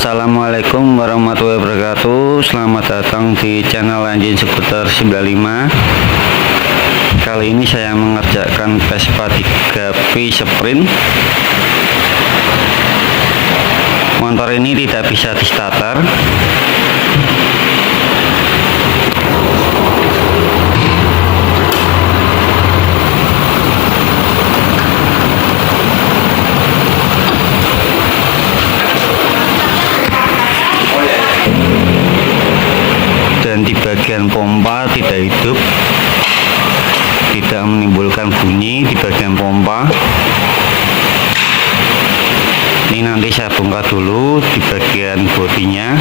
Assalamualaikum warahmatullahi wabarakatuh. Selamat datang di channel Engine Seputar 95. Kali ini saya mengerjakan Vespa 3P Sprint. Motor ini tidak bisa di starter. Dan di bagian pompa tidak hidup, tidak menimbulkan bunyi di bagian pompa. Ini nanti saya bongkar dulu di bagian bodinya.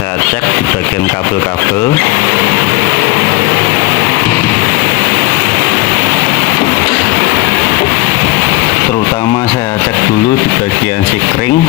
Saya cek di bagian kabel-kabel. Terutama saya cek dulu di bagian sikring.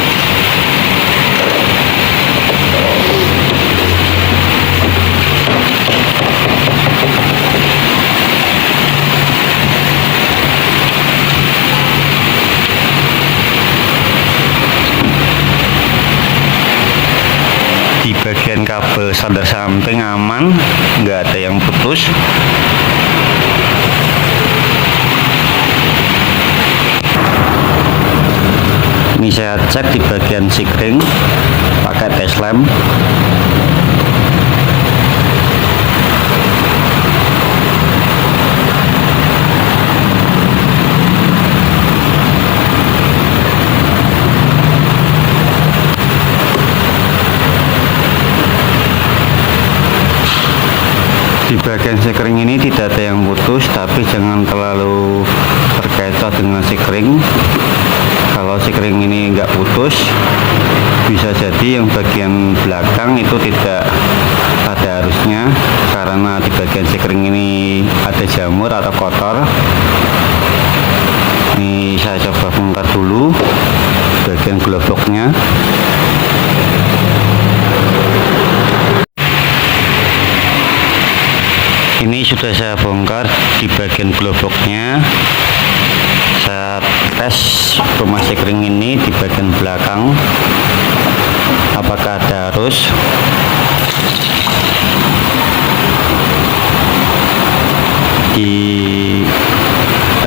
Di bagian kabel solder samping aman, nggak ada yang putus. Ini saya cek di bagian sikring pakai tes lem. Di bagian sikring ini tidak ada yang putus, tapi jangan terlalu terkecoh dengan sikring. Kalau sikring ini enggak putus, bisa jadi yang bagian belakang itu tidak ada arusnya, karena di bagian sikring ini ada jamur atau kotor. Ini saya coba bongkar dulu bagian globoknya. Ini sudah saya bongkar di bagian globoknya. Saya tes rumah sikring ini di bagian belakang, apakah ada arus. Di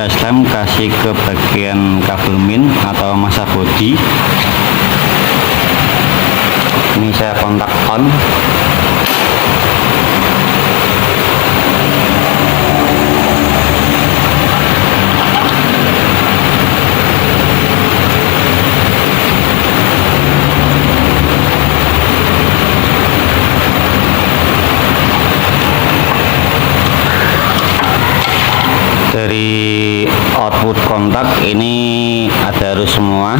tes lem kasih ke bagian kabel min atau masa bodi. Ini saya kontak on. Dari output kontak ini ada arus semua.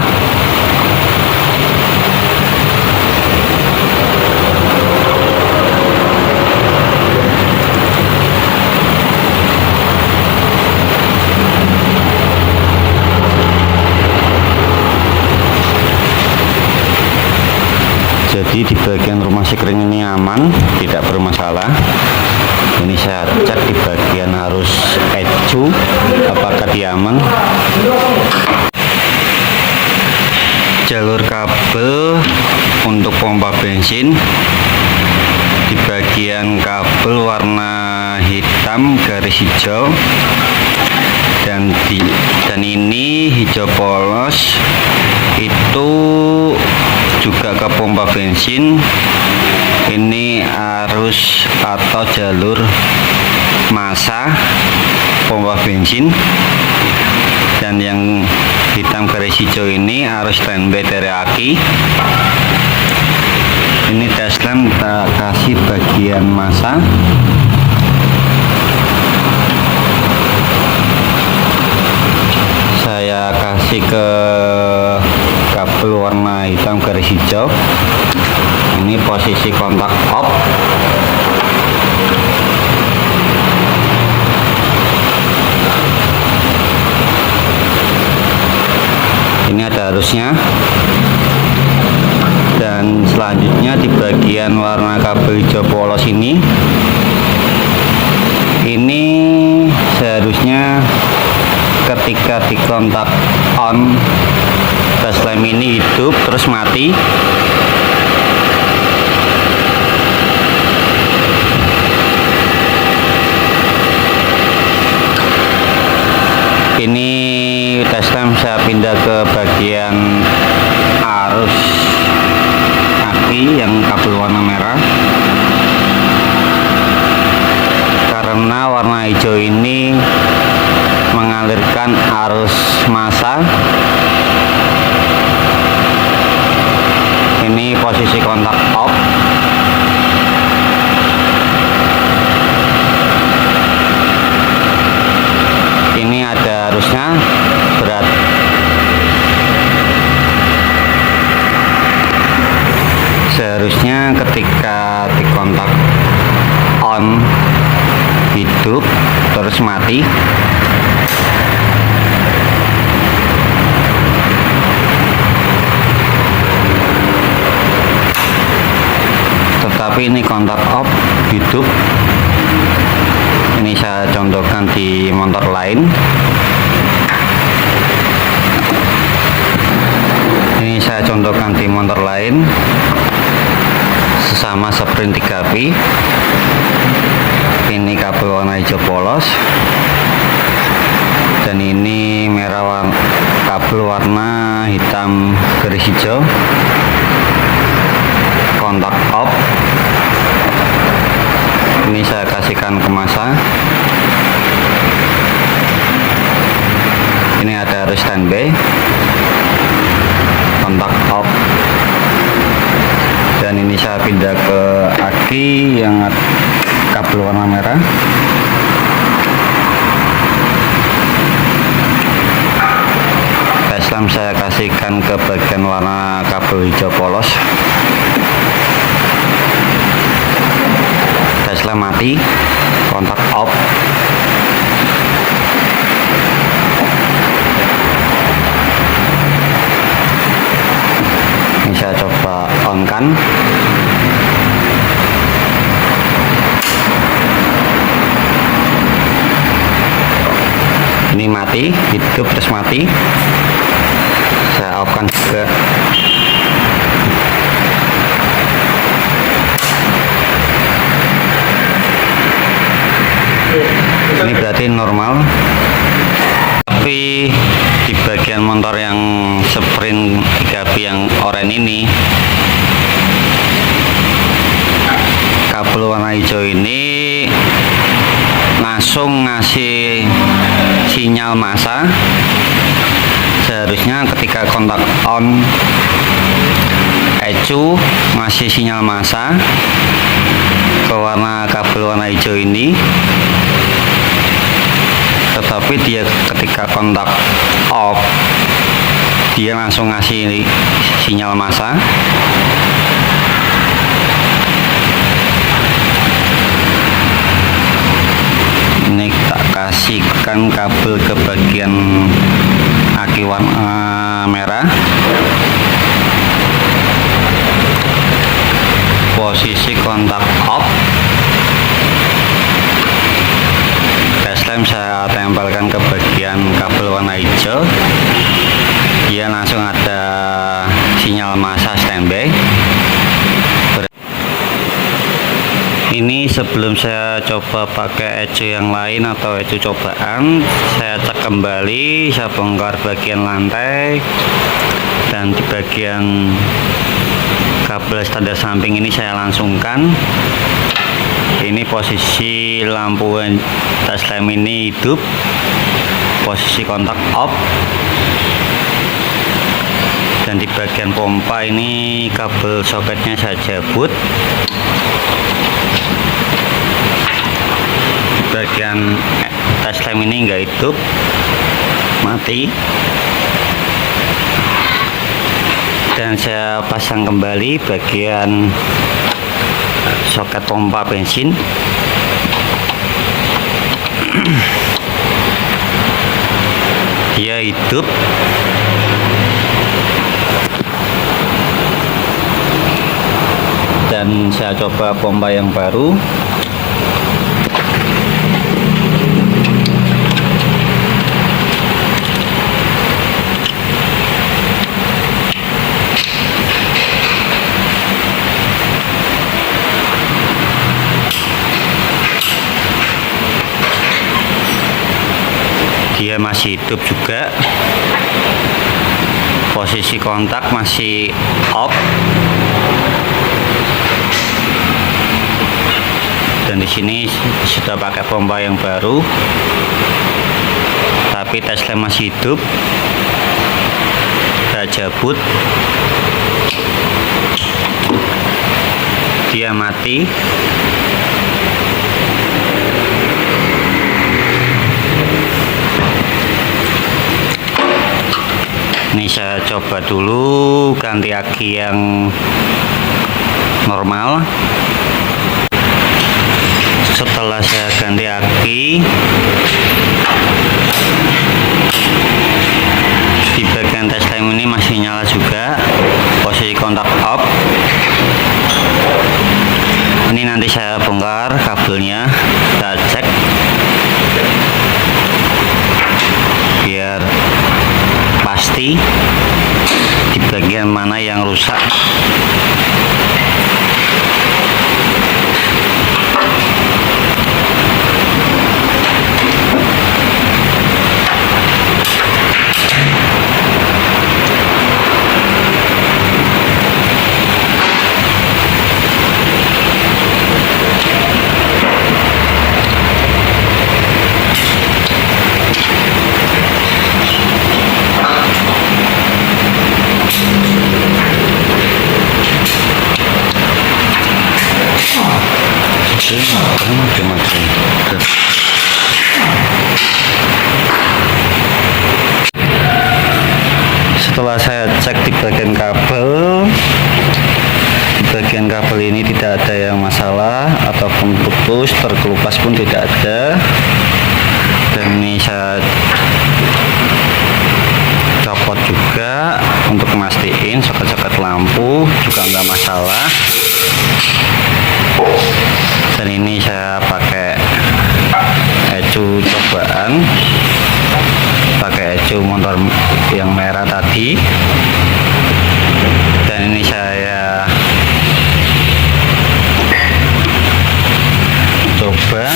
Jadi di bagian rumah sikring ini aman, tidak bermasalah. Ini saya cek di bagian arus ecu, apakah dia aman. Jalur kabel untuk pompa bensin di bagian kabel warna hitam garis hijau, dan ini hijau polos itu juga ke pompa bensin. Ini arus atau jalur massa pompa bensin, dan yang hitam garis hijau ini arus standby dari aki. Ini tes lem kita kasih bagian massa. Saya kasih ke kabel warna hitam garis hijau. Ini posisi kontak off. Ini ada arusnya. Dan selanjutnya di bagian warna kabel hijau polos ini seharusnya ketika di kontak on gas lem ini hidup terus mati. Ini tes lem saya pindah ke bagian arus aki yang kabel warna merah, karena warna hijau ini mengalirkan arus massa. Ini posisi kontak off. Ini ada arusnya berat. Seharusnya ketika di kontak on hidup terus mati. Tetapi ini kontak off hidup. Ini saya contohkan di motor lain. Ini saya contohkan di motor lain, sesama sprint 3V. Ini kabel warna hijau polos, dan ini merah kabel warna hitam garis hijau. Kontak off. Ini saya kasihkan ke massa. Ini ada arus standby, kontak off, dan ini saya pindah ke aki yang kabel warna merah. Tes lem saya kasihkan ke bagian warna kabel hijau polos. Tes lem mati, kontak off. Ini saya coba on kan. Ini mati, hidup terus mati. Saya off kan juga. Ini berarti normal. Tapi di bagian motor yang sprint 3V yang oranye ini, kabel warna hijau ini langsung ngasih sinyal massa. Seharusnya ketika kontak on ECU masih sinyal massa ke warna kabel warna hijau ini, tetapi dia ketika kontak off dia langsung ngasih sinyal massa. Ini tak kasihkan kabel ke bagian aki warna merah. Posisi kontak off. Tes lem saya tempelkan ke bagian kabel warna hijau. Dia langsung ada sinyal massa standby. Ini sebelum saya coba pakai ECU yang lain atau ECU cobaan, saya cek kembali, saya bongkar bagian lantai, dan di bagian kabel standar samping ini saya langsungkan. Ini posisi lampu tes lem ini hidup, posisi kontak off, dan di bagian pompa ini kabel soketnya saya cabut. Bagian tes lem ini enggak hidup, mati, dan saya pasang kembali bagian soket pompa bensin. Dia hidup. Dan saya coba pompa yang baru. Tes lem masih hidup juga. Posisi kontak masih off. Dan di sini sudah pakai pompa yang baru. Tapi tes lem masih hidup. Kita cabut. Dia mati. Ini saya coba dulu ganti aki yang normal. Setelah saya ganti aki, di bagian tes lem ini masih nyala juga, posisi kontak off. Ini nanti saya bongkar kabelnya, kita cek biar pasti di bagian mana yang rusak. Setelah saya cek di bagian kabel ini tidak ada yang masalah ataupun putus, terkelupas pun tidak ada. Dan ini saya copot juga untuk mastiin soket-soket lampu juga nggak masalah. Dan ini saya pakai ecu cobaan, pakai ecu motor yang merah tadi. Dan ini saya coba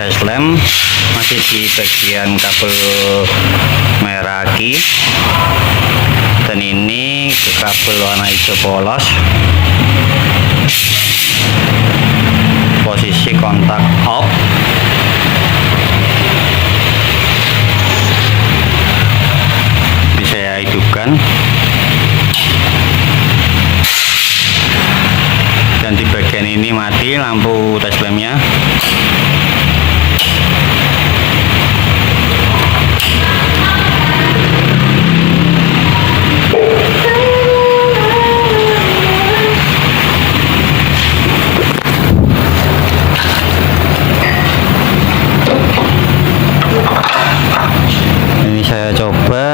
tes lem masih di bagian kabel merah aki. Dan ini ke kabel warna hijau polos, posisi kontak off. Ini saya hidupkan. Dan di bagian ini mati lampu tes lemnya. Ini saya coba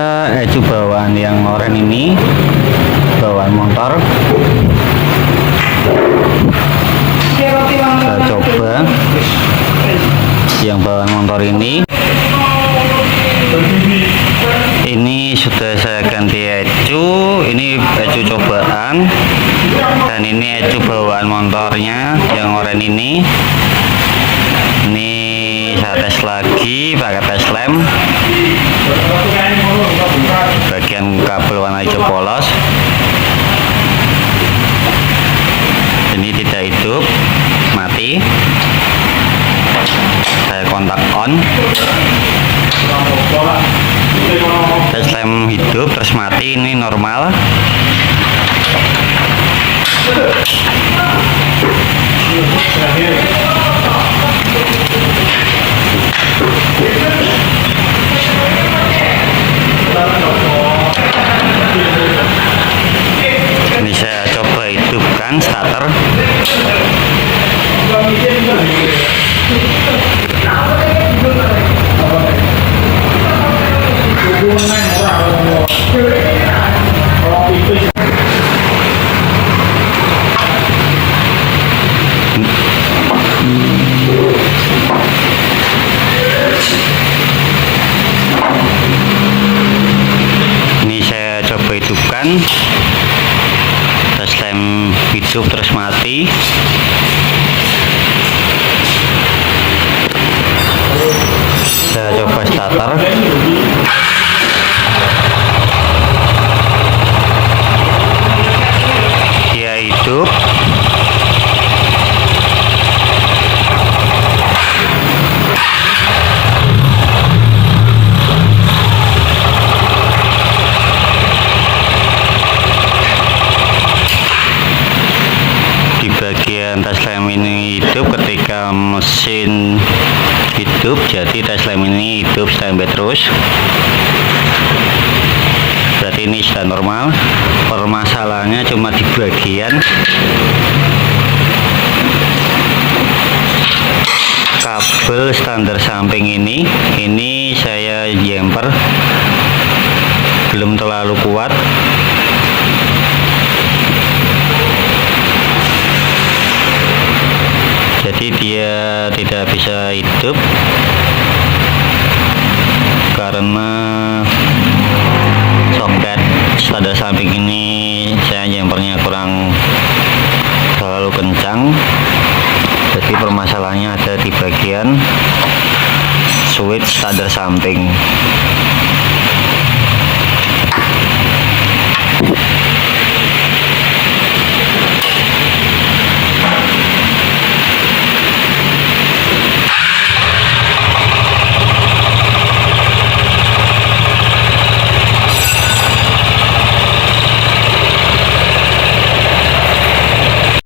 ecu bawaan yang oranye ini, bawaan motor. Saya coba yang bawaan motor ini sudah saya ganti ecu. Ini ecu cobaan dan ini ecu bawaan motornya yang oranye ini saya tes lagi pakai tes lem bagian kabel warna hijau polos. Ini tidak hidup, mati. Saya kontak on, tes lem hidup terus mati. Ini normal. Ini saya coba hidupkan starter. Ini saya coba hidupkan, tes lem hidup terus mati. Saya coba starter. Dia hidup. Di bagian tes lem ini hidup ketika mesin hidup, jadi tes lem ini hidup standby terus. Berarti ini sudah normal. Permasalahannya cuma di bagian kabel standar samping ini saya jumper belum terlalu kuat. Jadi dia tidak bisa hidup karena soket standar samping ini saya jumpernya kurang terlalu kencang. Jadi permasalahannya ada di bagian switch standar samping.